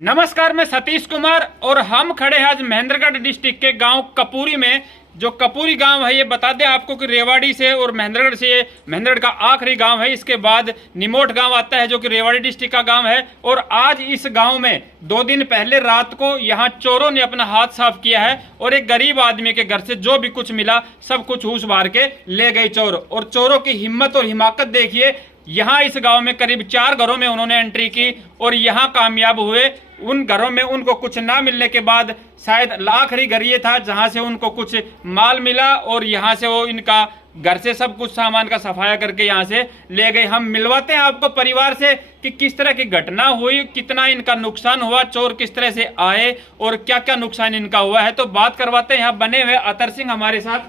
नमस्कार, मैं सतीश कुमार और हम खड़े हैं आज महेंद्रगढ़ डिस्ट्रिक्ट के गांव कपूरी में। जो कपूरी गांव है ये बता दें आपको कि रेवाड़ी से और महेंद्रगढ़ से ये महेंद्रगढ़ का आखिरी गांव है। इसके बाद निमोट गांव आता है जो कि रेवाड़ी डिस्ट्रिक्ट का गांव है। और आज इस गांव में 2 दिन पहले रात को यहाँ चोरों ने अपना हाथ साफ किया है और एक गरीब आदमी के घर से जो भी कुछ मिला सब कुछ हूस बार के ले गए चोर। और चोरों की हिम्मत और हिमाकत देखिए, यहाँ इस गांव में करीब 4 घरों में उन्होंने एंट्री की और यहाँ कामयाब हुए। उन घरों में उनको कुछ ना मिलने के बाद शायद आखिरी घर ये था जहां से उनको कुछ माल मिला और यहाँ से वो इनका घर से सब कुछ सामान का सफाया करके यहाँ से ले गए। हम मिलवाते हैं आपको परिवार से कि किस तरह की घटना हुई, कितना इनका नुकसान हुआ, चोर किस तरह से आए और क्या क्या नुकसान इनका हुआ है। तो बात करवाते हैं। यहाँ बने हुए अतर सिंह हमारे साथ,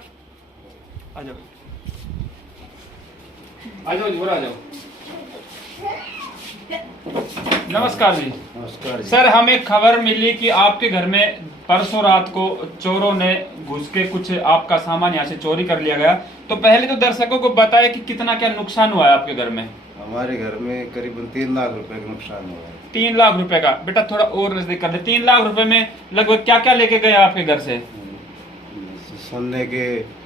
आ जाओ आ जाओ आ जाओ। नमस्कार जी। नमस्कार जी। सर, हमें खबर मिली कि आपके घर में परसों रात को चोरों ने घुस के कुछ आपका सामान यहाँ से चोरी कर लिया गया। तो पहले तो दर्शकों को बताया कि कितना क्या नुकसान हुआ है आपके घर में। हमारे घर में करीबन 3 लाख रुपए का नुकसान हुआ है। 3 लाख रुपए का? बेटा थोड़ा और नजदीक कर दे। 3 लाख रुपए में लगभग क्या क्या लेके गए आपके घर से? सोने के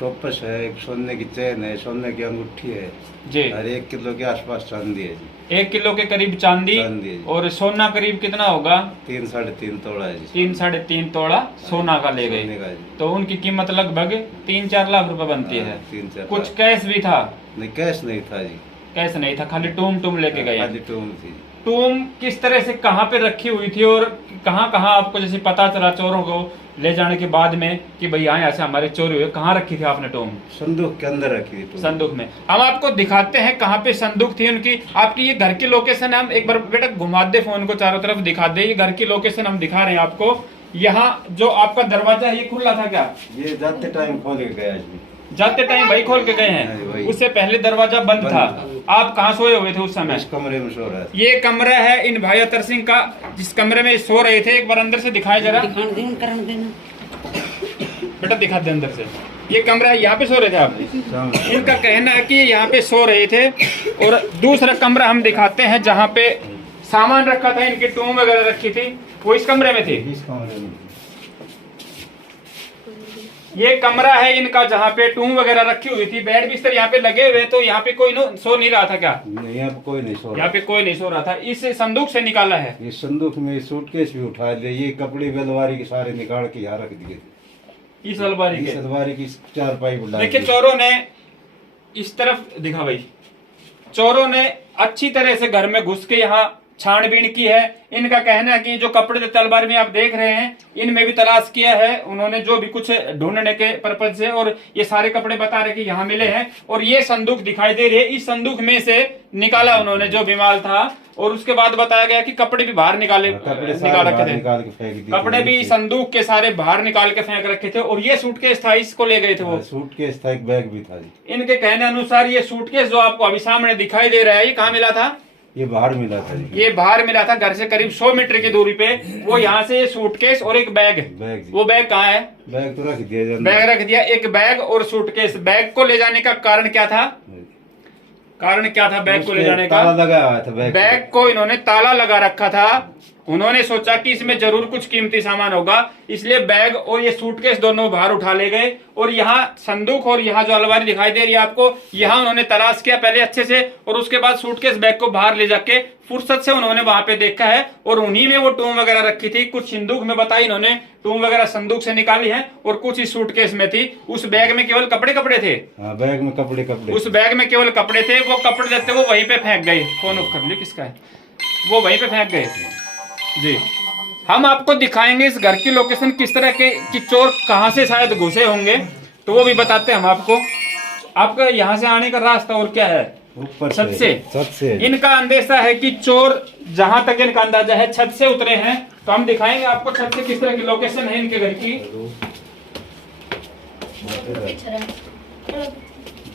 टोपस है, एक सोने की चैन है, सोने की अंगूठी है जी, और 1 किलो के आसपास चांदी है जी। 1 किलो के करीब चांदी है। और सोना करीब कितना होगा? 3 साढ़े 3 तोड़ा है जी। 3 साढ़े 3 तोड़ा सोना का ले गए। तो उनकी कीमत लगभग 3-4 लाख रुपए बनती है। 3-4 कुछ कैश भी था? नहीं, कैश नहीं था जी। कैश नहीं था, खाली टूम लेके गए। खाली टूम थी। टूम किस तरह से कहाँ पे रखी हुई थी और कहाँ कहाँ आपको जैसे पता चला चोरों को ले जाने के बाद में कि भाई यहाँ से हमारे चोरी हुए? कहाँ रखी थी आपने टूम? संदूक के अंदर रखी थी टूम। संदूक में। हम आपको दिखाते हैं कहाँ पे संदूक थी उनकी। आपकी ये घर की लोकेशन है। हम एक बार बेटा घुमा दे फोन को, चारों तरफ दिखा दे। ये घर की लोकेशन हम दिखा रहे हैं आपको। यहाँ जो आपका दरवाजा है ये खुला था क्या? ये जाते टाइम खोल के गया जी। जाते टाइम भाई खोल के गए हैं? उससे पहले दरवाजा बंद था। आप कहाँ सोए हुए थे उस समय? इस कमरे में सो रहा है। ये कमरा है इन भाई अतर सिंह का, जिस कमरे में सो रहे थे। एक बार अंदर से दिखाए जरा बेटा, दिखा दे अंदर से। ये कमरा है, यहाँ पे सो रहे थे आप? इनका कहना है कि यहाँ पे सो रहे थे। और दूसरा कमरा हम दिखाते हैं जहाँ पे सामान रखा था, इनकी टूम वगैरह रखी थी, वो इस कमरे में थी। इस कमरे में ये कमरा है इनका जहाँ पे टूम वगैरह रखी हुई थी। बेड बिस्तर यहाँ पे लगे हुए। तो यहाँ पे कोई सो नहीं रहा था क्या? यहाँ पे कोई नहीं सो रहा। यहाँ पे कोई नहीं सो रहा था। इस संदूक से निकाला है? इस संदूक में सूटकेस भी उठा लिए। ये कपड़े अलमारी के सारे निकाल के यहाँ रख दिए। इस अलमारी के? इस अलमारी की 4 पाई बुला। देखिए चोरों ने इस तरफ दिखा भाई, चोरों ने अच्छी तरह से घर में घुस के यहाँ छानबीन की है। इनका कहना है कि जो कपड़े तलवार में आप देख रहे हैं इनमें भी तलाश किया है उन्होंने, जो भी कुछ ढूंढने के पर्पज से। और ये सारे कपड़े बता रहे कि यहाँ मिले हैं। और ये संदूक दिखाई दे रही है, इस संदूक में से निकाला उन्होंने जो भी माल था। और उसके बाद बताया गया कि कपड़े भी बाहर निकाल रखे थे। कपड़े भी संदूक के सारे बाहर निकाल के फेंक रखे थे। और ये सूटकेस था, इसको ले गए थे वो। सूटकेस था, एक बैग भी था जी। इनके कहने अनुसार ये सूटकेस जो आपको अभी सामने दिखाई दे रहा है ये कहाँ मिला था? ये बाहर मिला था जी। ये बाहर मिला था, घर से करीब 100 मीटर की दूरी पे। वो यहाँ से ये सूटकेस और एक बैग जी। वो बैग कहाँ है? बैग तो रख दिया। बैग रख दिया। एक बैग और सूटकेस। बैग को ले जाने का कारण क्या था? कारण क्या था बैग को ले जाने का? ताला लगा हुआ था बैग को इन्होंने ताला लगा रखा था। उन्होंने सोचा कि इसमें जरूर कुछ कीमती सामान होगा, इसलिए बैग और ये सूटकेस दोनों बाहर उठा ले गए। और यहाँ संदूक और यहाँ जो अलमारी दिखाई दे रही है आपको, यहाँ उन्होंने तलाश किया पहले अच्छे से। और उसके बाद सूटकेस बैग को बाहर ले जाके फुर्सत से उन्होंने वहां पे देखा है। और उन्हीं में वो टूम वगैरह रखी थी। कुछ संदूक में बताई इन्होंने टूम वगैरह संदूक से निकाली है और कुछ इस सूटकेस में थी। उस बैग में केवल कपड़े थे। बैग में कपड़े उस बैग में केवल कपड़े थे। वो कपड़े देते वो वहीं पे फेंक गए। फोन ऑफ कर लियो, किसका है? वो वहीं पे फेंक गए जी। हम आपको दिखाएंगे इस घर की लोकेशन, किस तरह के कि चोर कहां से शायद घुसे होंगे, तो वो भी बताते हैं हम आपको। आपका यहाँ से आने का रास्ता और क्या है? ऊपर छत से। इनका अंदेशा है कि चोर, जहां तक इनका अंदाजा है, छत से उतरे हैं। तो हम दिखाएंगे आपको छत से किस तरह की लोकेशन है इनके घर की।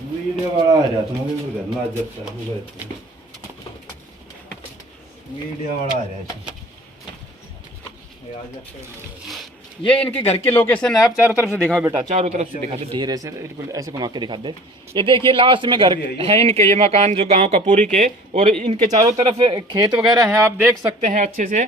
वीडियो वाला आ रहा था, वीडियो वाला आ रहा है। ये इनके घर की लोकेशन है। आप चारों तरफ से दिखाओ बेटा, चारों तरफ से दिखा दे, धीरे से ऐसे घुमा के दिखा दे। ये देखिए लास्ट में घर है इनके, ये मकान जो गांव कपूरी के। और इनके चारों तरफ खेत वगैरह हैं, आप देख सकते हैं अच्छे से।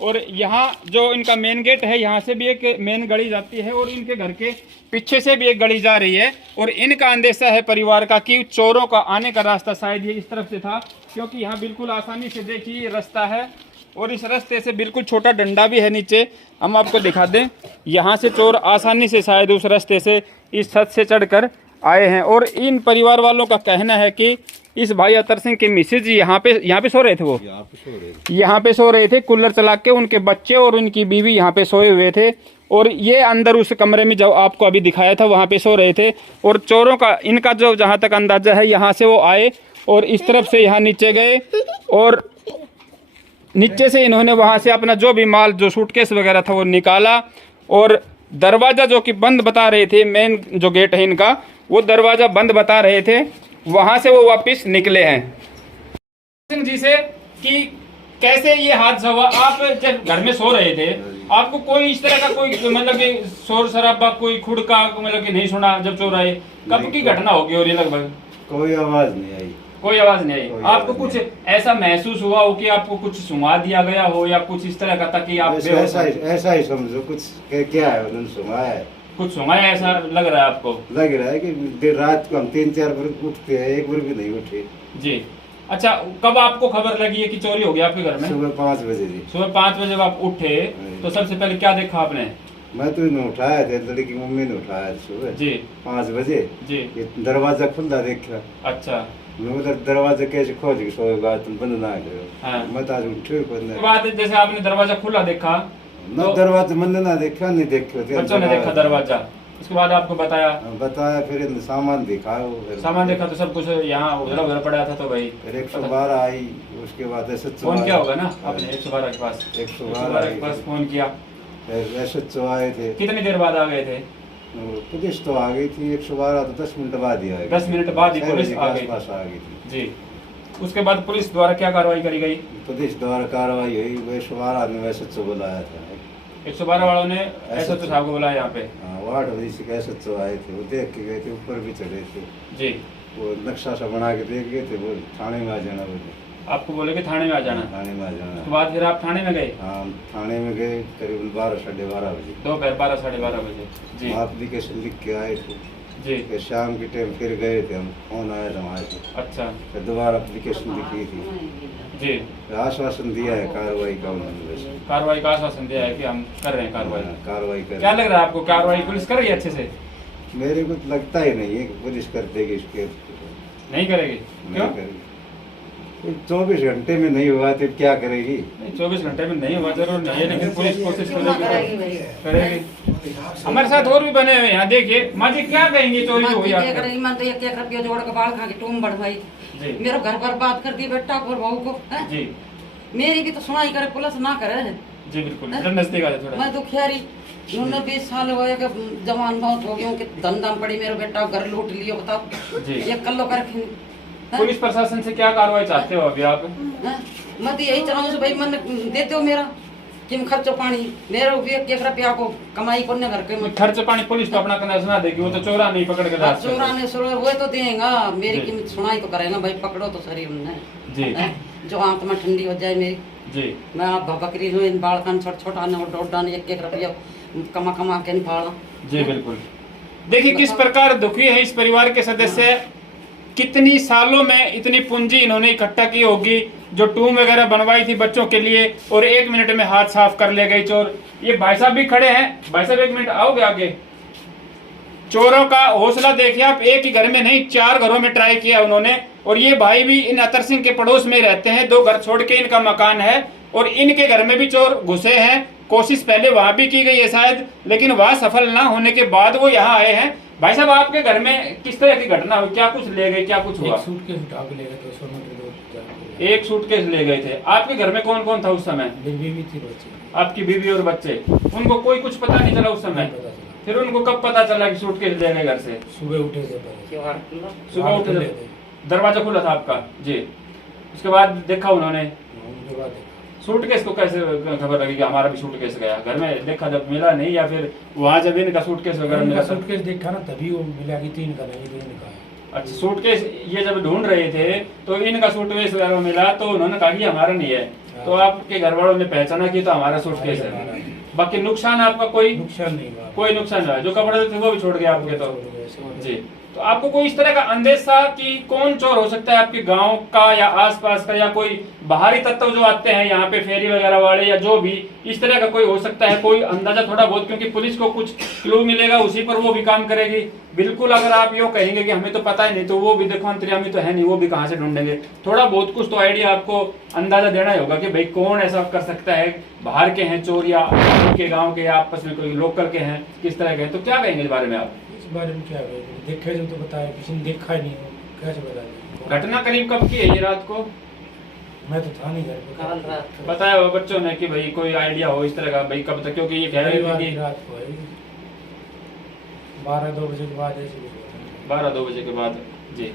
और यहाँ जो इनका मेन गेट है, यहाँ से भी एक मेन गली जाती है और इनके घर के पीछे से भी एक गली जा रही है। और इनका अंदेशा है परिवार का कि चोरों का आने का रास्ता शायद ये इस तरफ से था, क्योंकि यहाँ बिल्कुल आसानी से देखिए ये रास्ता है और इस रास्ते से बिल्कुल छोटा डंडा भी है नीचे, हम आपको दिखा दें। यहाँ से चोर आसानी से शायद उस रास्ते से इस छत से चढ़कर आए हैं। और इन परिवार वालों का कहना है कि इस भाई अतर सिंह के मिसेज यहाँ पे सो रहे थे, वो यहाँ पे सो रहे थे कूलर चला के, उनके बच्चे और उनकी बीवी यहाँ पे सोए हुए थे और ये अंदर उस कमरे में जो आपको अभी दिखाया था वहाँ पे सो रहे थे। और चोरों का इनका जो जहाँ तक अंदाजा है, यहाँ से वो आए और इस तरफ से यहाँ नीचे गए और नीचे से इन्होंने वहाँ से अपना जो भी माल, जो सूटकेस वगैरह था वो निकाला और दरवाज़ा जो कि बंद बता रहे थे, मेन जो गेट है इनका वो दरवाज़ा बंद बता रहे थे, वहाँ से वो वापस निकले हैं। सिंह जी से कि कैसे ये हादसा हुआ, आप जब घर में सो रहे थे आपको कोई इस तरह का कोई मतलब कि शोर शराबा, कोई खुड़का मतलब कि नहीं सुना जब चोर आए? कब की घटना होगी और ये लगभग? कोई आवाज नहीं आई, कोई आवाज नहीं आई। आपको कुछ ऐसा महसूस हुआ हो कि आपको कुछ सुंघा दिया गया हो या कुछ इस तरह का था कि आप ऐसा ही समझो कुछ क्या है, उन्होंने सुंघाया है, कुछ सुंघाया ऐसा लग रहा है आपको? लग रहा है कि देर रात को हम 3-4 बार उठते हैं, एक बार भी नहीं उठे जी। अच्छा, कब आपको खबर लगी है कि चोरी हो गया आपके घर में? सुबह 5 बजे जी। सुबह 5 बजे आप उठे तो सबसे पहले क्या देखा आपने? मैं तो इन्हें उठाया था, लड़की की मम्मी ने उठाया सुबह जी 5 बजे जी। ये दरवाजा खुला देखा। अच्छा, मैं उधर दरवाजा कैसे खोज के सोएगा, तुम बंद ना करो। हाँ। मैं तो आज उठे उसके बाद जैसे आपने दरवाजा खुला देखा तो दरवाजा बंद ना देखा, नहीं देखा, बच्चों ने देखा दरवाजा, उसके बाद आपको बताया, फिर इन्हें सामान दिखाया, सामान देखा तो सब कुछ यहाँ उधर उधर पड़ा था। तो भाई फिर 112 आई, उसके बाद फोन किया होगा ना आपने 112 के पास? 112 के पास फोन किया, SHO आए थे। कितनी देर बाद आ गए थे? पुलिस तो आ गई थी 112 तो 10 मिनट बाद ही आ गई। 10 मिनट बाद ही पुलिस आ गई थी जी। उसके बाद पुलिस द्वारा क्या कार्रवाई करी गई? पुलिस द्वारा कार्रवाई हुई, 112 ने SHO बुलाया था। 112 वालों ने SHO साहब को बुलाया यहाँ पे? वार्ड ऑफिस के SHO आए थे, वो देख के गए थे, ऊपर भी चढ़े थे जी। वो नक्शा सा बना के देख गए थे, वो थाने में आ जाना बोले। आपको बोले कि थाने में आ जाना? थाने में आ जाना। उसके बाद फिर आप थाने में गए? हाँ, थाने में गए करीबन 12 साढ़े 12 बजे, दोपहर 12 साढ़े 12 बजे जी। एप्लीकेशन लिख के आए थे जी। फिर शाम के टाइम फिर गए थे हम, फोन आया था वहाँ से। अच्छा, फिर दोबारा एप्लीकेशन लिखी थी जी। आश्वासन दिया है कार्रवाई का उन्होंने, वैसे कार्रवाई का आश्वासन दिया है कि हम कर रहे हैं कार्रवाई कर। क्या लग रहा है आपको, कार्रवाई पुलिस कर रही है अच्छे से? मेरे को तो लगता ही नहीं है कि पुलिस कर देगी इसके। नहीं करेगी? क्यों? 24 घंटे में नहीं हुआ तो क्या करेगी? 24 घंटे में नहीं हुआ जरूर नहीं है, लेकिन पुलिस कोशिश करेगी। हमारे साथ और भी बने हुए यहाँ देखिए। माँ जी क्या कहेंगे चोरी हो गई आपकी? मैं तो 1 रुपया जोड़ के बाल खा के टूम बढ़वाई, मेरा घर बर्बाद कर दी बेटा और बहू को जी। मेरी भी तो सुनाई करे, पुलिस ना करे जी। बिल्कुल नजदीक आ जाए थोड़ा। मैं दुखियारी, उन्होंने 20 साल हो गए जवान बहुत हो गया, धंधा पड़ी, मेरा बेटा घर लूट लियो, बताओ जी। ये कल्लो कर पुलिस प्रशासन से क्या कार्रवाई चाहते हो अभी आप? मैं तो यही चाहूँ भाई मन देते हो मेरा कि खर्चो पानी मेरा 1 रुपया को कमाई करने घर के खर्च पानी पुलिस तो अपना करना सुना देगी, वो तो चोरा नहीं पकड़ के लास्ट चोरा ने वो तो देगा, मेरी कीमत सुनाई तो करेगा भाई, पकड़ो तो सही उन्हें जी। जो आंत में ठंडी हो जाए मेरी जी। मैं आप बकरी जो इन बालकन छोटा आने और डोड डाने 1 रुपया कमा के नहीं पाला जी। बिल्कुल देखिए किस प्रकार दुखी है इस परिवार के सदस्य, कितनी सालों में इतनी पूंजी इन्होंने इकट्ठा की होगी, जो टूम वगैरह बनवाई थी बच्चों के लिए, और 1 मिनट में हाथ साफ कर ले गए चोर। ये भाई साहब भी खड़े हैं, भाई साहब 1 मिनट आओगे आगे? चोरों का हौसला देखिए आप, एक ही घर में नहीं 4 घरों में ट्राई किया उन्होंने। और ये भाई भी इन अतर सिंह के पड़ोस में रहते हैं, 2 घर छोड़ के इनका मकान है और इनके घर में भी चोर घुसे हैं। कोशिश पहले वहां भी की गई है शायद, लेकिन वहां सफल ना होने के बाद वो यहाँ आए हैं। भाई साहब आपके घर में किस तरह की घटना हुई, क्या कुछ ले गए, क्या कुछ हुआ? 1 सूटकेस उठा के ले गए थे, सोने के 2 1 सूटकेस ले गए थे। आपके घर में कौन कौन था उस समय? बीवी थी, बच्चे। आपकी बीवी और बच्चे, उनको कोई कुछ पता नहीं चला उस समय? फिर उनको कब पता चला कि सूटकेस ले गए घर से? सुबह उठे थे, सुबह उठे थे, दरवाजा खुला था आपका जी। उसके बाद देखा उन्होंने सूटकेस को, कैसे खबर लगी कि हमारा भी सूटकेस गया? घर में देखा जब मिला नहीं, या फिर वहाँ जब इनका सूटकेस वगैरह मिला? सूटकेस देखा ना तभी वो मिला कि 3 का नहीं, 3 का है। अच्छा, सूटकेस ये जब ढूंढ रहे थे तो इनका सूटकेस वगैरह मिला तो उन्होंने कहा कि हमारा नहीं है, तो आपके घर वालों ने पहचाना कि तो हमारा सूटकेस है। बाकी नुकसान आपका कोई नुकसान नहीं हुआ। कोई नुकसान नहीं हुआ, जो कपड़े थे वो भी छोड़ गए आपके तो जी। तो आपको कोई इस तरह का अंदेशा कि कौन चोर हो सकता है आपके गांव का या आसपास का, या कोई बाहरी तत्व जो आते हैं यहाँ पे फेरी वगैरह वाले, या जो भी इस तरह का कोई हो सकता है, कोई अंदाजा थोड़ा बहुत? क्योंकि पुलिस को कुछ क्लू मिलेगा, उसी पर वो भी काम करेगी। बिल्कुल अगर आप यो कहेंगे कि हमें तो पता ही नहीं, तो वो भी देखो अंतर्यामी तो है नहीं, वो भी कहाँ से ढूंढेंगे? थोड़ा बहुत कुछ तो आइडिया आपको अंदाजा देना ही होगा कि भाई कौन ऐसा कर सकता है, बाहर के हैं चोर या के गाँव के, या आपस में कोई लोकल के हैं, किस तरह के हैं? तो क्या कहेंगे इस बारे में आप? इस बारे में क्या कहेंगे, देखे जो तो बताया, किसी ने देखा ही नहीं हो, कैसे बताया? घटना करीब कब की है ये? रात को? मैं तो था नहीं घर पे। कल रात बताया हो बच्चों ने कि भाई कोई आइडिया हो इस तरह का, भाई कब तक? क्योंकि ये कह रहे थे रविवार कि की रात को है, 12-2 बजे के बाद ऐसे 12-2 बजे के बाद जी।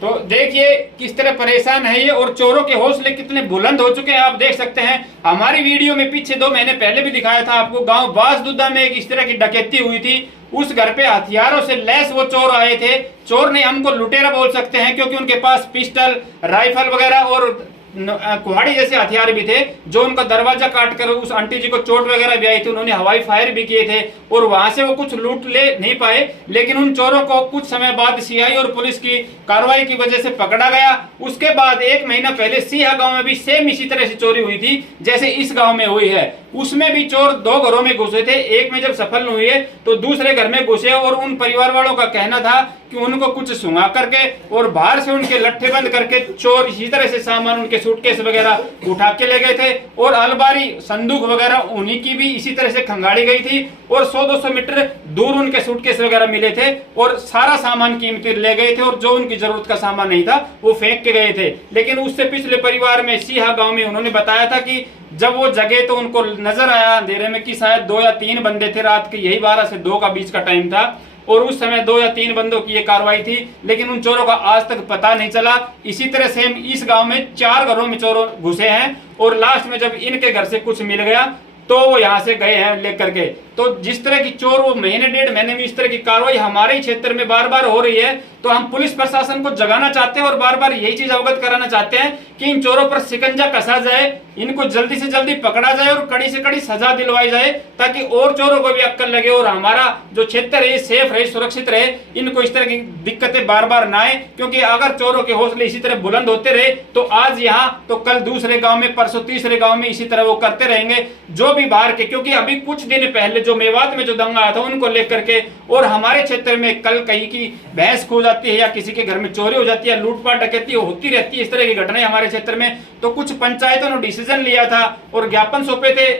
तो देखिए किस तरह परेशान है ये, और चोरों के हौसले कितने बुलंद हो चुके हैं आप देख सकते हैं। हमारी वीडियो में पीछे 2 महीने पहले भी दिखाया था आपको, गांव बासदुद्दा में एक इस तरह की डकैती हुई थी। उस घर पे हथियारों से लैस वो चोर आए थे। चोर नहीं, हमको लुटेरा बोल सकते हैं, क्योंकि उनके पास पिस्टल, राइफल वगैरह और कुहाड़ी जैसे हथियार भी थे, जो उनका दरवाजा काट कर उस आंटी जी को चोट वगैरह भी आई थी। उन्होंने हवाई फायर भी किए थे, और वहां से वो कुछ लूट ले नहीं पाए। लेकिन उन चोरों को कुछ समय बाद सीआई और पुलिस की कार्रवाई की वजह से पकड़ा गया। उसके बाद 1 महीना पहले सीहा गांव में भी सेम इसी तरह से चोरी हुई थी जैसे इस गांव में हुई है। उसमें भी चोर 2 घरों में घुसे थे, एक में जब सफल हुई है तो दूसरे घर में घुसे, और उन परिवार वालों का कहना था कि उनको कुछ सुंघा करके और बाहर से उनके लट्ठे बंद करके चोर इसी तरह से सामान, उनके सूटकेस वगैरह उठा के ले गए थे, और अलमारी, संदूक वगैरह उन्हीं की भी इसी तरह से खंगाड़ी गई थी, और 100-200 मीटर दूर उनके सूटकेस वगैरह मिले थे, और सारा सामान कीमती ले गए थे, और जो उनकी जरूरत का सामान नहीं था वो फेंक के गए थे। लेकिन उससे पिछले परिवार में सीहा गांव में उन्होंने बताया था कि जब वो जगे तो उनको नजर आया अंधेरे में कि शायद 2 या 3 बंदे थे, रात के यही 12 से 2 का बीच का टाइम था, और उस समय 2 या 3 बंदों की ये कार्रवाई थी। लेकिन उन चोरों का आज तक पता नहीं चला। इसी तरह से इस गांव में 4 घरों में चोर घुसे हैं, और लास्ट में जब इनके घर से कुछ मिल गया तो वो यहाँ से गए हैं लेकर के। तो जिस तरह की चोर वो महीने 1.5 महीने में इस तरह की कार्रवाई हमारे ही क्षेत्र में बार बार हो रही है, तो हम पुलिस प्रशासन को जगाना चाहते हैं और बार बार यही चीज अवगत कराना चाहते हैं कि इन चोरों पर शिकंजा कसा जाए, इनको जल्दी से जल्दी पकड़ा जाए और कड़ी से कड़ी सजा दिलवाई जाए, ताकि और चोरों को भी अक्कल लगे और हमारा जो क्षेत्र है सेफ रहे, सुरक्षित रहे, इनको इस तरह की दिक्कतें बार बार ना आए। क्योंकि अगर चोरों के हौसले इसी तरह बुलंद होते रहे तो आज यहाँ तो कल दूसरे गाँव में, परसों तीसरे गाँव में इसी तरह वो करते रहेंगे, जो भी बाहर के। क्योंकि अभी कुछ दिन पहले जो मेवात में जो दंगा आया था उनको लेकर के, और हमारे क्षेत्र में कल कहीं की भैंस खो जाती है या किसी के घर में चोरी हो जाती है, लूटपाट डकैती होती रहती है, इस तरह की घटनाएं हमारे क्षेत्र में। तो कुछ पंचायतों ने डिसीजन लिया था और ज्ञापन सौंपे थे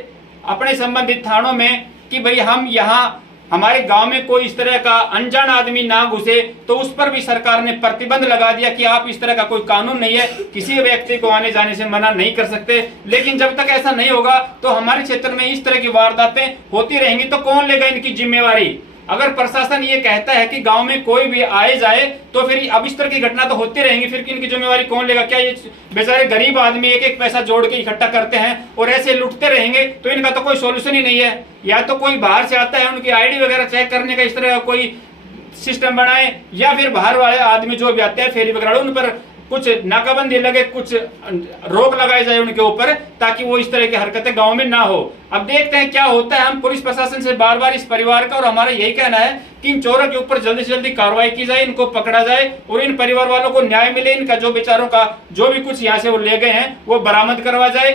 अपने संबंधित थानों में कि भाई हम यहाँ हमारे गांव में कोई इस तरह का अनजान आदमी ना घुसे। तो उस पर भी सरकार ने प्रतिबंध लगा दिया कि आप इस तरह का कोई कानून नहीं है, किसी व्यक्ति को आने जाने से मना नहीं कर सकते। लेकिन जब तक ऐसा नहीं होगा तो हमारे क्षेत्र में इस तरह की वारदातें होती रहेंगी। तो कौन लेगा इनकी जिम्मेवारी? अगर प्रशासन ये कहता है कि गांव में कोई भी आए जाए तो फिर अब इस तरह की घटना तो होती रहेंगी, फिर इनकी जिम्मेवारी कौन लेगा? क्या ये बेचारे गरीब आदमी एक एक पैसा जोड़ के इकट्ठा करते हैं और ऐसे लुटते रहेंगे? तो इनका तो कोई सोल्यूशन ही नहीं है। या तो कोई बाहर से आता है, उनकी आईडी वगैरह चेक करने का इस तरह का कोई सिस्टम बनाए, या फिर बाहर वाले आदमी जो भी आते हैं फेरी वगैरह उन पर कुछ नाकाबंदी लगे, कुछ रोक लगाई जाए उनके ऊपर, ताकि वो इस तरह की हरकतें गांव में ना हो। अब देखते हैं क्या होता है। हम पुलिस प्रशासन से बार बार इस परिवार का और हमारा यही कहना है कि इन चोरों के ऊपर जल्दी से जल्दी कार्रवाई की जाए, इनको पकड़ा जाए और इन परिवार वालों को न्याय मिले, इनका जो बेचारों का जो भी कुछ यहाँ से वो ले गए हैं वो बरामद करवा जाए।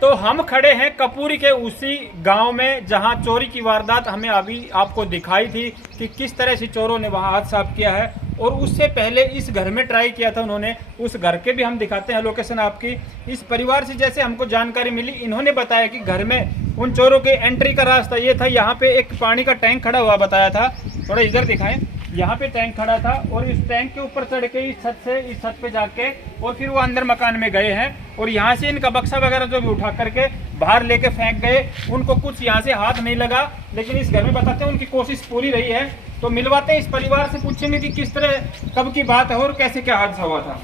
तो हम खड़े हैं कपूरी के उसी गांव में जहां चोरी की वारदात हमें अभी आपको दिखाई थी कि किस तरह से चोरों ने वहां हाथ साफ किया है, और उससे पहले इस घर में ट्राई किया था उन्होंने। उस घर के भी हम दिखाते हैं लोकेशन आपकी। इस परिवार से जैसे हमको जानकारी मिली, इन्होंने बताया कि घर में उन चोरों के एंट्री का रास्ता ये था, यहाँ पे एक पानी का टैंक खड़ा हुआ बताया था, थोड़ा इधर दिखाएं, यहाँ पे टैंक खड़ा था और इस टैंक के ऊपर चढ़ के इस छत से इस छत पे जाके और फिर वो अंदर मकान में गए हैं और यहाँ से इनका बक्सा वगैरह जो भी उठा करके बाहर लेके फेंक गए। उनको कुछ यहाँ से हाथ नहीं लगा, लेकिन इस घर में बताते हैं उनकी कोशिश पूरी रही है। तो मिलवाते हैं इस परिवार से, पूछेंगे कि किस तरह कब की बात है और कैसे क्या हादसा हुआ था।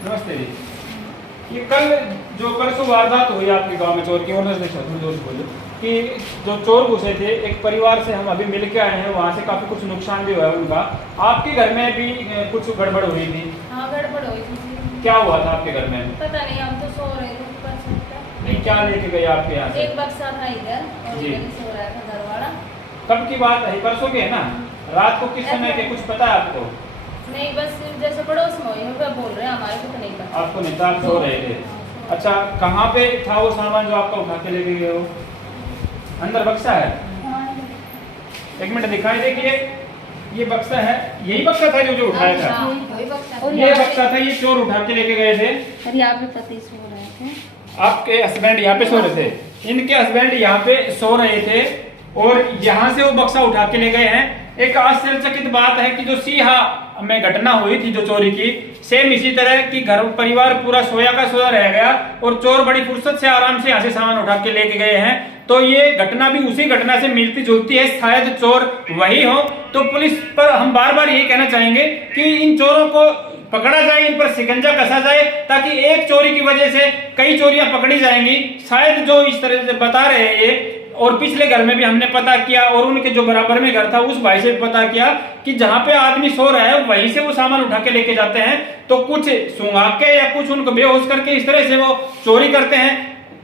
नमस्ते जी। ये कल जो परसों वारदात हुई आपके गांव में चोर की, और बोलो कि जो चोर घुसे थे, एक परिवार से हम अभी मिल के आए हैं, वहाँ से काफ़ी कुछ नुकसान भी हुआ है उनका। आपके घर में भी कुछ गड़बड़ हुई थी? हाँ गड़बड़ हुई थी। क्या हुआ था आपके घर में? पता नहीं, हम तो सो रहे थे ऊपर छत पे। नहीं, क्या लेके गए आपके यहाँ से? एक बक्सा था इधर और जी। इधर ही सो रहा था घर वाला। कब की बात है? परसों की है ना? रात को किस समय के कुछ पता है आपको? नहीं, बस जैसे पड़ोस में हुई वे बोल रहे हैं, हमारे को तो नहीं पता। आपको नहीं था, आप सो रहे थे। अच्छा, कहाँ पे था वो सामान जो आपका उठा के लेके गए हो? अंदर बक्सा है? एक मिनट दिखाई देखिए, ये बक्सा है, यही बक्सा था जो उठाया था? वही बक्सा। और ये यहाँ बक्सा था, ये चोर उठा के लेके गए थे। और यहाँ पे पति सो रहे थे। आपके हस्बैंड यहाँ पे सो रहे थे, इनके हस्बैंड यहाँ पे सो रहे थे और यहाँ से वो बक्सा उठा के ले गए हैं। एक आश्चर्यचकित बात है कि जो सीहा में घटना हुई थी जो चोरी की, सेम इसी तरह की घर परिवार पूरा सोया का सोया रह गया और चोर बड़ी फुर्सत से आराम से यहाँ से सामान उठा के लेके गए हैं। तो ये घटना भी उसी घटना से मिलती जुलती है, शायद चोर वही हो। तो पुलिस पर हम बार बार यही कहना चाहेंगे कि इन चोरों को पकड़ा जाए, इन पर शिकंजा कसा जाए, ताकि एक चोरी की वजह से कई चोरियां पकड़ी जाएंगी। शायद जो इस तरह से बता रहे हैं ये, और पिछले घर में भी हमने पता किया और उनके जो बराबर में घर था उस भाई से भी पता किया कि जहां पे आदमी सो रहा है वहीं से वो सामान उठा के लेके जाते हैं। तो कुछ सुंघा के या कुछ उनको बेहोश करके इस तरह से वो चोरी करते हैं।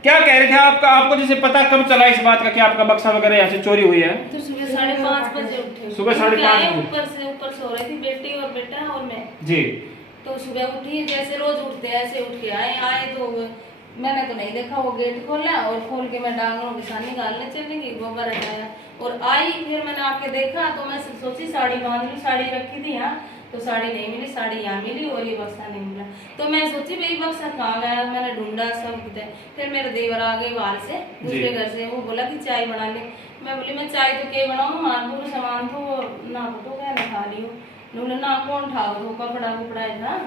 क्या कह रहे थे आपको जैसे पता कब चला इस बात का कि आपका बक्सा वगैरह यहाँ से चोरी हुई है? तो सुबह 5:30 बजे उठे। सुबह 5:30 बजे? ऊपर सो रही थी बेटी और बेटा और मैं जी। तो सुबह उठी, जैसे रोज उठते हैं ऐसे उठ के आए तो मैंने तो नहीं देखा, वो गेट खोला और खोल के मैं डांगों के साथ निकालने चली गई, गोबर हटाया और आई। फिर मैंने आके देखा तो मैं सोची साड़ी बांध ली, साड़ी रखी थी यहाँ, तो साड़ी नहीं मिली, साड़ी यहाँ मिली और ये बक्सा नहीं मिला। तो मैं सोची भाई बक्सा कहाँ गया, मैंने ढूंढा सब कुछ। फिर मेरे देवर आ गए बाहर से, दूसरे घर से, वो बोला कि चाय बना ले। मैं बोली मैं चाय तो क्या बनाऊँ, मारपुर सामान तो ना तो क्या ना खा लियो, उन्होंने ना कौन ठाओ तो कपड़ा कुपड़ा था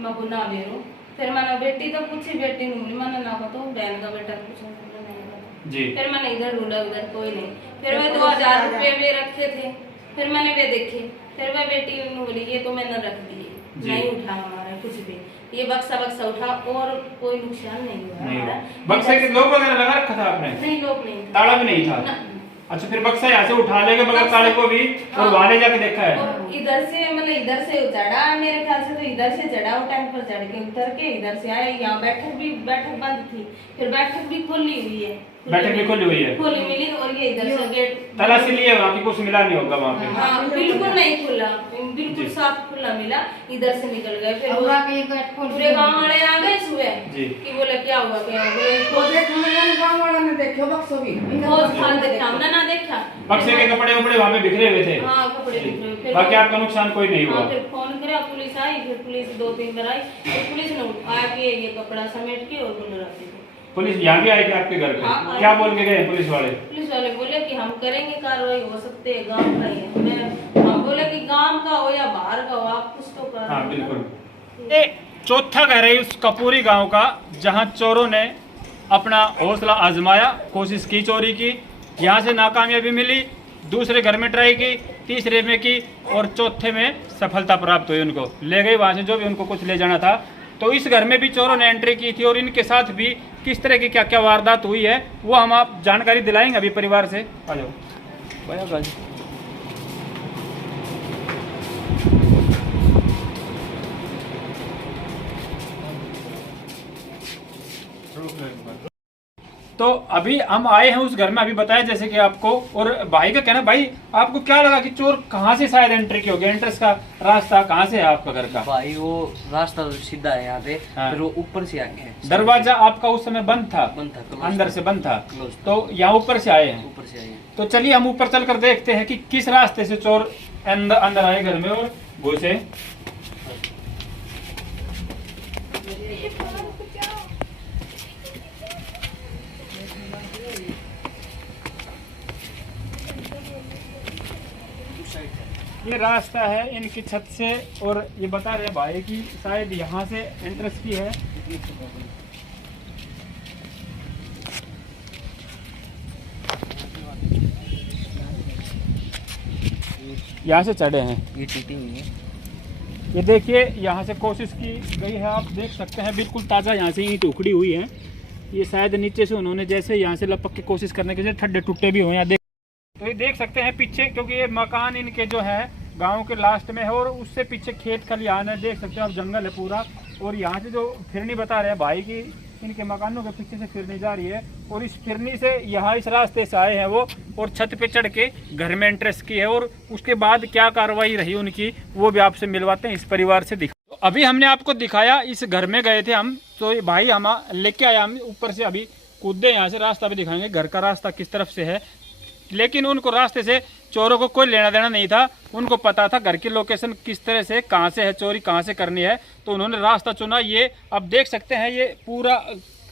मैं को ना बेरू। फिर मैंने बेटी तो पूछी, बेटी ने मैंने ना तो बहन का बेटा पूछा, जी। फिर मैंने इधर ढूंढा, उधर कोई नहीं। फिर मैं 2000 रुपये वे रखे थे, फिर मैंने वे देखे। फिर मैं बेटी ने बोली ये तो मैंने रख दिए, नहीं उठा हमारा कुछ भी, ये बक्सा उठा और कोई नुकसान नहीं हुआ हमारा। बक्से के लोग वगैरह लगा रखा था आपने? नहीं, लोग नहीं, ताला भी नहीं था। अच्छा, फिर बक्सा यहाँ से उठा लेंगे बगैर ताले को भी और वहां ले जाके देखा है? और इधर से मतलब इधर से चढ़ा, मेरे ख्याल से तो इधर से चढ़ा, वो टैंक पर चढ़ के उतर के इधर से आया। यहाँ बैठक बंद थी, फिर बैठक भी खोली हुई है, बैठक भी खोली हुई है, खोली मिली और ये इधर से गेट तलाशी लिए वहाँ की, कुछ मिला नहीं होगा वहाँ पे? हाँ, बिल्कुल नहीं खुला, बिल्कुल साफ खुला मिला, इधर से निकल गए। फिर पूरे गांव वाले आ गए सुबह कि बोले क्या हुआ, क्या हमने ना देखा। बक्से के कपड़े वपड़े वहाँ पे बिखरे हुए थे? हाँ, कपड़े बिखरे हुए। बाकी आपका नुकसान कोई नहीं हुआ? फिर फोन किया, पुलिस आई, फिर पुलिस 2-3 बार आई, तो पुलिस ने आके ये कपड़ा समेट के और बोले रखी। पुलिस यहाँ भी आई थी आपके घर पे? हाँ, क्या बोल के गए पुलिस वाले? पुलिस वाले बोले कि हम करेंगे कार्रवाई, हो सकते है गांव का ही है। हम बोले कि गांव का हो या बाहर का हो, आप कुछ तो करो। हाँ बिल्कुल। ये चौथा घर है उस कपूरी गांव का, जहां चोरों ने अपना हौसला आजमाया, कोशिश की चोरी की, यहाँ से नाकामयाबी मिली, दूसरे घर में ट्राई की, तीसरे में की और चौथे में सफलता प्राप्त हुई। उनको ले गए वहाँ से जो भी उनको कुछ ले जाना था। तो इस घर में भी चोरों ने एंट्री की थी और इनके साथ भी किस तरह की क्या क्या वारदात हुई है वो हम आप जानकारी दिलाएंगे अभी परिवार से। आ जाओ भैया। तो अभी हम आए हैं उस घर में, अभी बताया जैसे कि आपको, और भाई का कहना, भाई आपको क्या लगा कि चोर कहाँ से शायद एंट्री की होगी, एंट्रेंस का रास्ता कहाँ से है आपका घर का? भाई वो रास्ता तो सीधा है यहाँ पे, हाँ। फिर वो ऊपर से आए हैं। दरवाजा आपका उस समय बंद था? अंदर से बंद था, तो यहाँ ऊपर से आए हैं? ऊपर से आए हैं। तो चलिए हम ऊपर चलकर देखते हैं कि किस रास्ते से चोर अंदर आए घर में और घुसे। ये रास्ता है इनकी छत से और ये बता रहे भाई कि शायद यहाँ से एंट्रेंस की है। यहाँ से चढ़े हैं, ये टूटी हुई है। ये देखिए यहाँ से कोशिश की गई है, आप देख सकते हैं बिल्कुल ताज़ा यहाँ से ईंट उखड़ी हुई है ये शायद नीचे से उन्होंने जैसे यहाँ से लपक की कोशिश करने के लिए ठड्डे टुट्टे भी हुए हैं। तो ये देख सकते हैं पीछे, क्योंकि ये मकान इनके जो है गांव के लास्ट में है और उससे पीछे खेत खलिहान है, देख सकते हो आप, जंगल है पूरा। और यहाँ से जो फिरनी बता रहे हैं भाई की, इनके मकानों के पीछे से फिरनी जा रही है और इस फिरनी से यहाँ इस रास्ते से आए हैं वो और छत पे चढ़ के घर में एंट्रेस की है। और उसके बाद क्या कार्रवाई रही उनकी वो भी आपसे मिलवाते हैं, इस परिवार से दिखा। तो अभी हमने आपको दिखाया, इस घर में गए थे हम, तो ये भाई हम लेके आया, हम ऊपर से अभी कूदे यहाँ से, रास्ता भी दिखाएंगे घर का रास्ता किस तरफ से है। लेकिन उनको रास्ते से चोरों को कोई लेना देना नहीं था, उनको पता था घर की लोकेशन किस तरह से, कहाँ से है चोरी, कहाँ से करनी है, तो उन्होंने रास्ता चुना। ये अब देख सकते हैं ये पूरा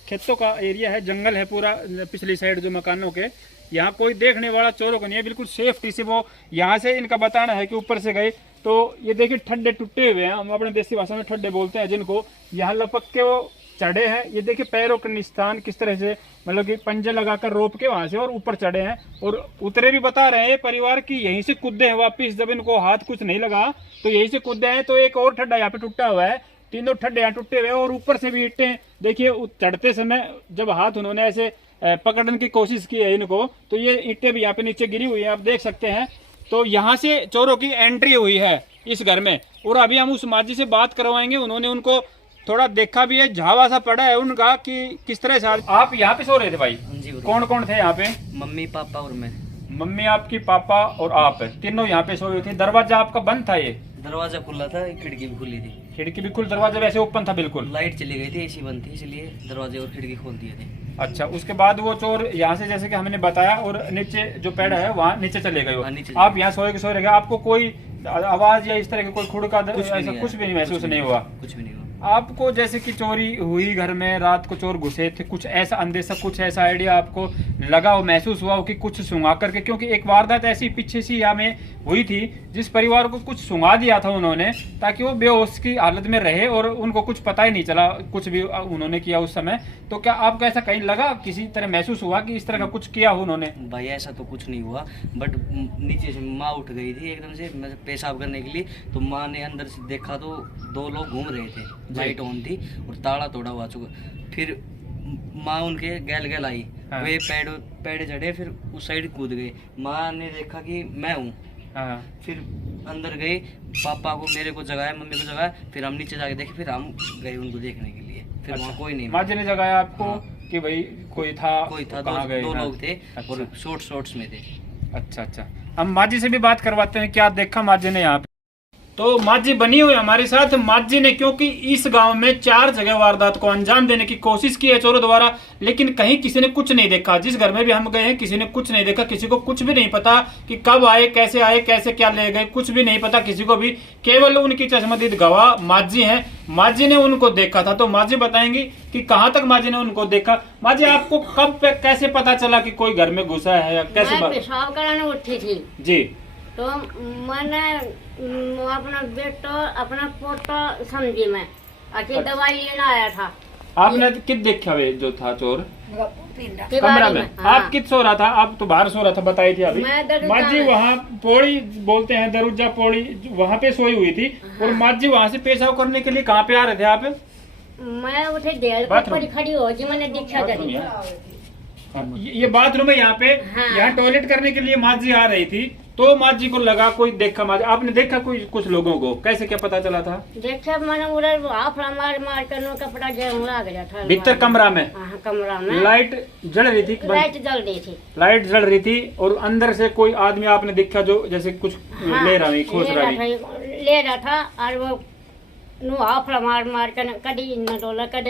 खेतों का एरिया है, जंगल है पूरा पिछली साइड जो मकानों के, यहाँ कोई देखने वाला चोरों को नहीं है, बिल्कुल सेफ्टी से वो यहाँ से, इनका बताना है कि ऊपर से गए तो ये देखिए ठड्डे टुट्टे हुए हैं, हम अपने देसी भाषा में ठड्डे बोलते हैं जिनको, यहाँ लपक के वो चढ़े हैं। ये देखिए पैरों के निशान किस तरह से, मतलब कि पंजे लगाकर रोप के वहां से और ऊपर चढ़े हैं और उतरे भी बता रहे हैं परिवार की, यहीं से कूदे हैं वापिस, जब इनको हाथ कुछ नहीं लगा तो यहीं से कूदे हैं। तो एक और ठड्डा यहाँ पे टूटा हुआ है, तीनों ठड्डे यहाँ टूटे हुए और ऊपर से भी ईंटें देखिए, चढ़ते समय जब हाथ उन्होंने ऐसे पकड़ने की कोशिश की है इनको, तो ये ईंटें भी यहाँ पे नीचे गिरी हुई है, आप देख सकते हैं। तो यहाँ से चोरों की एंट्री हुई है इस घर में और अभी हम उस माजी से बात करवाएंगे, उन्होंने उनको थोड़ा देखा भी है, झावा सा पड़ा है उनका कि किस तरह से। आप यहाँ पे सो रहे थे भाई? जी। कौन कौन थे यहाँ पे? मम्मी पापा और मैं। मम्मी आपकी, पापा और आप तीनों यहाँ पे सोए थे। दरवाजा आपका बंद था? ये दरवाजा खुला था, खिड़की भी खुली थी। खिड़की भी खुल, दरवाजा वैसे ओपन था बिल्कुल? लाइट चली गई थी, एसी बंद थी, इसलिए दरवाजे और खिड़की खोल दिए थे। अच्छा, उसके बाद वो चोर यहाँ से जैसे कि हमने बताया और नीचे जो पेड़ है वहाँ नीचे चले गए। आप यहाँ सोए के सोए रह गए, आपको कोई आवाज या इस तरह के कोई खुड़का ऐसा कुछ भी नहीं महसूस नहीं हुआ? कुछ भी नहीं हुआ। आपको जैसे कि चोरी हुई घर में, रात को चोर घुसे थे, कुछ ऐसा अंदेशा, कुछ ऐसा आइडिया आपको लगा हो, महसूस हुआ हो कि कुछ सुंगा करके? क्योंकि एक वारदात ऐसी पीछे सी हमें हुई थी जिस परिवार को कुछ सुंगा दिया था उन्होंने ताकि वो बेहोश की हालत में रहे और उनको कुछ पता ही नहीं चला कुछ भी उन्होंने किया उस समय। तो क्या आपको ऐसा कहीं लगा, किसी तरह महसूस हुआ कि इस तरह का कुछ किया हो उन्होंने? भाई ऐसा तो कुछ नहीं हुआ, बट नीचे से माँ उठ गई थी एकदम से पेशाब करने के लिए, तो माँ ने अंदर से देखा तो 2 लोग घूम रहे थे, लाइट ऑन थी और ताला तोड़ा हुआ चुका। फिर माँ उनके गैल आई। हाँ। वे पेड़ चढ़े, फिर उस साइड कूद गए। माँ ने देखा कि मैं हूँ। हाँ। फिर अंदर गए, पापा को मेरे को जगाया, मम्मी को जगाया, फिर हम नीचे जाके देखे, फिर हम गए उनको देखने के लिए। फिर वहाँ कोई नहीं। माँ जी ने जगाया आपको? हाँ। कि भाई कोई था? कहाँ गए? 2 लोग थे। अच्छा। और शॉर्ट्स में थे। अच्छा, हम माजी से भी बात करवाते हैं, क्या देखा माजी ने यहाँ पे। तो माजी बनी हुई हमारे साथ। माजी ने, क्योंकि इस गांव में 4 जगह वारदात को अंजाम देने की कोशिश की है चोरों द्वारा, लेकिन कहीं किसी ने कुछ नहीं देखा। जिस घर में भी हम गए हैं किसी ने कुछ नहीं देखा, किसी को कुछ भी नहीं पता कि कब आए, कैसे क्या ले गए, कुछ भी नहीं पता किसी को भी। केवल उनकी चश्मदीद गवाह माजी हैं, माजी ने उनको देखा था। तो माजी बताएंगी कि कहाँ तक माजी ने उनको देखा। माजी, आपको कब कैसे पता चला कि कोई घर में घुसा है या कैसे? मैं पेशाब कराने उठी थी जी। तो मैंने अपना बेटा अपना पोता समझी मैं अच्छी दवाई लेना आया था। आपने कित देखा वे जो था चोर? के कमरा बारे में। हाँ। आप कित सो रहा था? आप तो बाहर सो रहा था, बताई थी अभी। मैं दरुजा माजी में। वहाँ पौड़ी बोलते हैं, दरुजा पौड़ी, वहाँ पे सोई हुई थी। और माजी वहाँ से पेशाब करने के लिए कहाँ पे आ रहे थे आप? मैं उठे डेढ़ बाथरूम। पर खड़ी हो जी, मैंने दीक्षा करी। ये बाथरूम है यहाँ पे। हाँ। यहाँ टॉयलेट करने के लिए माजी आ रही थी, तो माजी को लगा कोई देखा। माजी, आपने देखा कोई कुछ लोगों को? कैसे क्या पता चला था? देखा मैंने उधर हाफ मार कर नो कपड़ा जम लग गया था भीतर कमरा में? हाँ, कमरा में लाइट जल रही थी? लाइट जल रही थी। लाइट जल रही थी और अंदर से कोई आदमी आपने देखा जो जैसे कुछ हाँ, ले रहा है, खोज रहा है? ले रहा था और वो नु हाफ मार कर कभी न डोला था।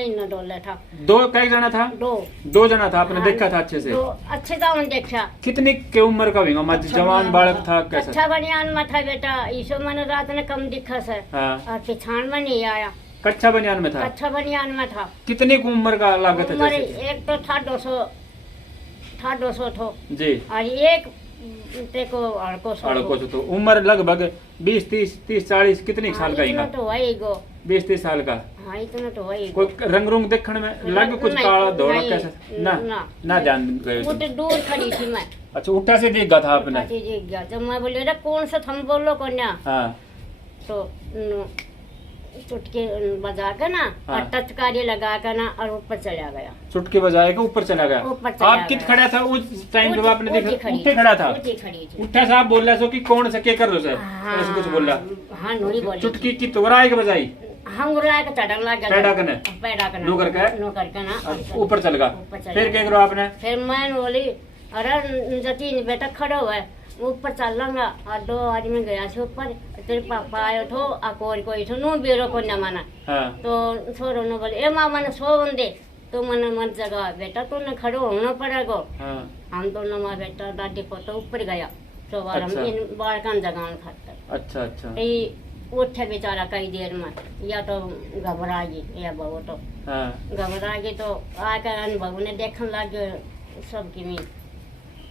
2 कई जना था? 2 जना था। आपने हाँ, देखा था अच्छे से? तो अच्छे था मैंने देखा। कितनी के उम्र का होगा? जवान बालक था? कैसा? अच्छा बनियान में था बेटा, ईशो मैंने रात में कम दिखा सर। हाँ। और पिछाड़ में नहीं आया। कच्चा बनियान में था? अच्छा बनियान में था। कितनी की उम्र का लागत है? उम्र जैसे? एक तो था 200 थो जी। और एक देखो अड़को तो उम्र लगभग 20-30 40 कितनी साल का इतना ही? तो वही गो 20-30 साल का। हाँ इतना तो वही कोई रंग रूंग देखने में लग कुछ नहीं, काला धोला नहीं, कैसा? ना। ना जान गए? वो तो दूर खड़ी थी मैं। अच्छा, उठा से देखा था आपने? जी जब मैं बोली अरे कौन सा थम बोलो कन्या, हाँ। तो चुटकी बजा कर ना हाँ। और टचकारी लगा कर ना और ऊपर चला गया। चुटकी बजाए के ऊपर चला गया। ऊपर चला आप कित गया। खड़ा था उस टाइम जब आपने उठी देखा? खड़ी उठे खड़ा था। उठी खड़ी थी। उठा साहब बोल रहा सो कि कौन सा के कर लो सर ऐसे कुछ बोल रहा। हाँ नूरी बोली। चुटकी की तोराए के बजाई हम गुराए का चढ़न लग गया। पैडा कने पैडा करना नो करके नो करके ना और ऊपर चल गया। ऊपर चल फिर गया। क्या करो आपने? फिर मैं बोली अरे जतीन बेटा खड़ो है ऊपर चल लूंगा और दो आदमी गया से ऊपर तेरे पापा आयो थो आ कोई थो नू बेरो को न माना। हाँ। तो छोरो ने बोले ए माँ मैंने सो बंदे तो मैंने मन जगह बेटा तो न खड़ो होना पड़ेगा। हाँ। हम तो न माँ बेटा दादी को तो ऊपर गया तो बार हम अच्छा। इन बालकन जगह खातर अच्छा अच्छा। उठे बेचारा कई देर में या तो घबरा गई या बहू तो हाँ। घबरा गई तो आकर अनुभव ने देखने लग सबकी में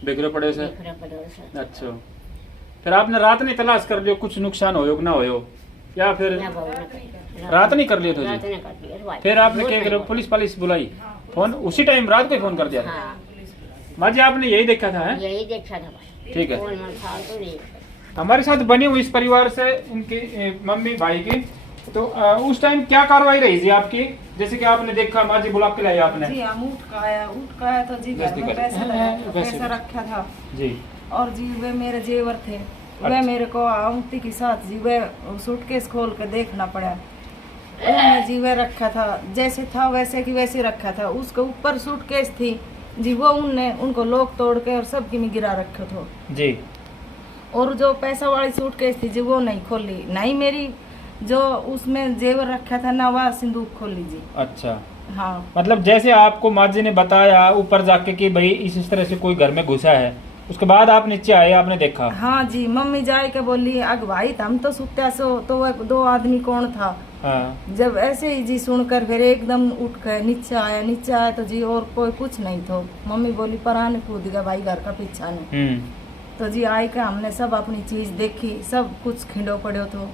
बिगड़ो पड़े से। देख रहे पड़े अच्छा। फिर आपने रात नहीं तलाश कर लियो कुछ नुकसान होयो कि ना होयो या फिर या बहू ने कही। रात नहीं कर लियो तो रात जी? ने कर दिया। फिर आपने क्या करो पुलिस बुलाई फोन उसी टाइम रात को ही फोन कर दिया? हाँ माँ जी आपने यही देखा था है? यही देखा था भाई। ठीक है। कौन मन था तो नहीं। हमारे साथ बनी हुई इस परिवार से इनकी मम्मी भाई की तो उस टाइम क्या कार्रवाई रही थी आपकी? जैसे कि आपने देखा माँ जी बुला के लाई आपने जी हम उठ का आया तो जी घर में पैसा रखा था जी और जी वे मेरे जेवर थे। वे मेरे को आउंती के साथ जी वे सूटकेस खोल के देखना पड़ा। उन्होंने जी वे रखा था जैसे था वैसे की वैसे रखा था। उसके ऊपर सूटकेस थी जी वो उनने उनको लोग तोड़ के और सबकी में गिरा रखा था जी। और जो पैसा वाली सूटकेस थी जी वो नहीं खोली नहीं मेरी जो उसमें जेवर रखा था ना वह सिंदूक खोली जी। अच्छा। हाँ मतलब जैसे आपको माँ जी ने बताया ऊपर जाके कि भाई इस तरह से कोई घर में घुसा है उसके बाद आप नीचे आए आपने देखा? हाँ जी मम्मी जाए के बोली अग भाई हम तो सुत्या सो तो वह दो आदमी कौन था। हाँ। जब ऐसे ही जी सुनकर फिर एकदम उठ गए नीचे आया तो जी और कोई कुछ नहीं था। मम्मी बोली पराने कूद गया भाई घर का पीछा ने। तो जी आए के हमने सब अपनी चीज देखी सब कुछ खिंडो पड़ो तो।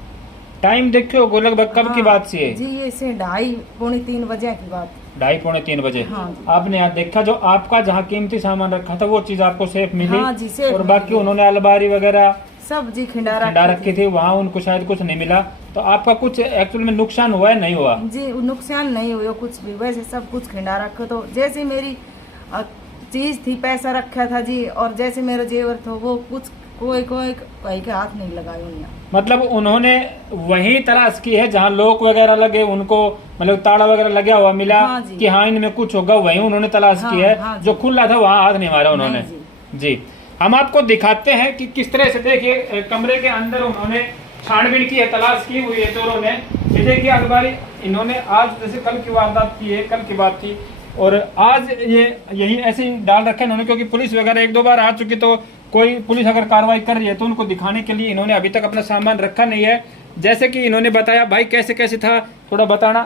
टाइम देखो गो लगभग कब की बात सी है? जी ये से 2:30-3 बजे की बात। 2:30-3 बजे। हाँ जी। आपने यहाँ देखा जो आपका जहाँ कीमती सामान रखा था वो चीज आपको सेफ मिली? हाँ जी, सेफ और बाकी उन्होंने अलमारी वगैरह सब जी खिंडा रखी थी वहाँ उनको शायद कुछ नहीं मिला। तो आपका कुछ एक्चुअल में नुकसान हुआ है नहीं हुआ? जी नुकसान नहीं हुआ कुछ भी वैसे सब कुछ खिंडा रखो तो जैसे मेरी चीज थी पैसा रखा था जी और जैसे मेरा जेवर था वो कुछ कोई के हाथ नहीं लगाए उन्होंने। मतलब उन्होंने वही तलाश की है जहाँ लोक वगैरह लगे उनको मतलब ताला वगैरह लगा हुआ मिला। हाँ जी। कि हाँ इनमें कुछ होगा वही उन्होंने तलाश की है। हाँ जी। जो खुला था वहाँ हाथ नहीं मारा उन्होंने। नहीं जी हम आपको दिखाते हैं कि किस तरह से देखिए कमरे के अंदर उन्होंने छानबीन की है तलाश की हुई है चोरों ने। ये देखिए अलमारी इन्होंने आज जैसे कल की वारदात की है कल की बात थी और आज ये यही ऐसे ही डाल रखा है इन्होंने क्योंकि पुलिस वगैरह 1-2 बार आ चुकी तो कोई पुलिस अगर कार्रवाई कर रही है तो उनको दिखाने के लिए इन्होंने अभी तक अपना सामान रखा नहीं है। जैसे कि इन्होंने बताया भाई कैसे कैसे था थोड़ा बताना।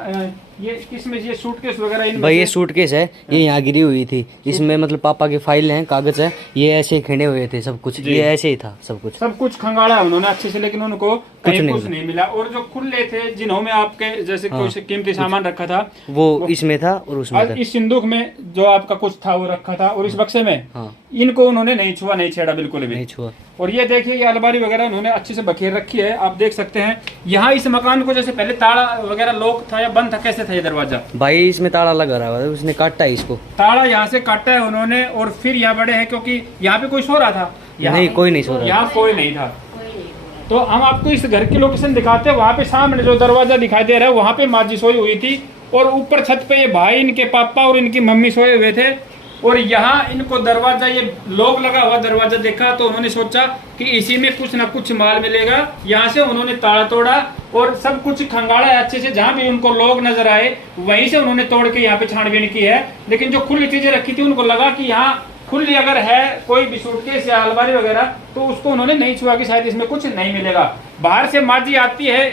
ये किसमें ये सूटकेस वगैरह इनमें भाई ये से- सूटकेस है ये यहाँ गिरी हुई थी इसमें मतलब पापा की फाइल है कागज है ये ऐसे ही खिंडे हुए थे सब कुछ जी। ये ऐसे ही था सब कुछ खंगाला है उन्होंने अच्छे से लेकिन उनको कहीं नहीं कुछ नहीं मिला। और जो खुले थे जिन्होंने आपके जैसे हाँ, कुछ कीमती सामान रखा था वो इसमें था और उसमें आज था। इस सिंदूक में जो आपका कुछ था वो रखा था और इस बक्से में हाँ इनको उन्होंने नहीं छुआ नहीं छेड़ा बिल्कुल भी। नहीं छुआ। और ये देखिए ये अलमारी वगैरह उन्होंने अच्छे से बखेर रखी है आप देख सकते हैं। यहाँ इस मकान को जैसे पहले ताला वगैरह लॉक था या बंद था कैसे था ये दरवाजा? भाई इसमें ताला लगा रहा है उसने काटा है इसको ताला यहाँ से काटा है उन्होंने और फिर यहाँ बड़े हैं क्योंकि यहाँ पे कोई सो रहा था? नहीं कोई नहीं सो रहा यहाँ कोई नहीं था। तो हम आपको इस घर की लोकेशन दिखाते हैं। वहाँ पे सामने जो दरवाजा दिखाई दे रहा है वहाँ पे माँ जी सोई हुई थी और ऊपर छत पे ये भाई इनके पापा और इनकी मम्मी सोए हुए थे। और यहाँ इनको दरवाजा ये लॉक लगा हुआ दरवाजा देखा तो उन्होंने सोचा कि इसी में कुछ ना कुछ माल मिलेगा। यहाँ से उन्होंने ताला तोड़ा और सब कुछ खंगाला है अच्छे से जहाँ भी उनको लॉक नजर आए वहीं से उन्होंने तोड़ के यहाँ पे छानबीन की है। लेकिन जो खुली चीजें रखी थी उनको लगा कि यहाँ खुली अगर है कोई भी सूटकेस या अलमारी वगैरह तो उसको उन्होंने नहीं छुआ कि शायद इसमें कुछ नहीं मिलेगा। बाहर से माँ जी आती है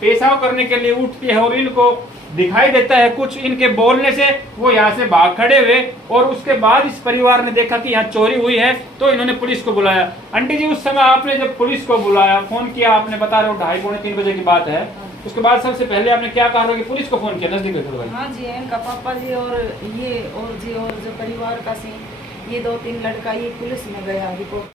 पेशाब करने के लिए उठती है और इनको दिखाई देता है कुछ इनके बोलने से वो यहाँ से भाग खड़े हुए। और उसके बाद इस परिवार ने देखा कि यहाँ चोरी हुई है तो इन्होंने पुलिस को बुलाया। आंटी जी उस समय आपने जब पुलिस को बुलाया फोन किया आपने बता रहे हो 2:30-3 बजे की बात है उसके बाद सबसे पहले आपने क्या कहा कि पुलिस को फोन किया? नजदीक देखो भाई। हाँ जी इनका पापा जी और ये और जो परिवार का सी ये 2-3 लड़का ये पुलिस में गया रिपोर्ट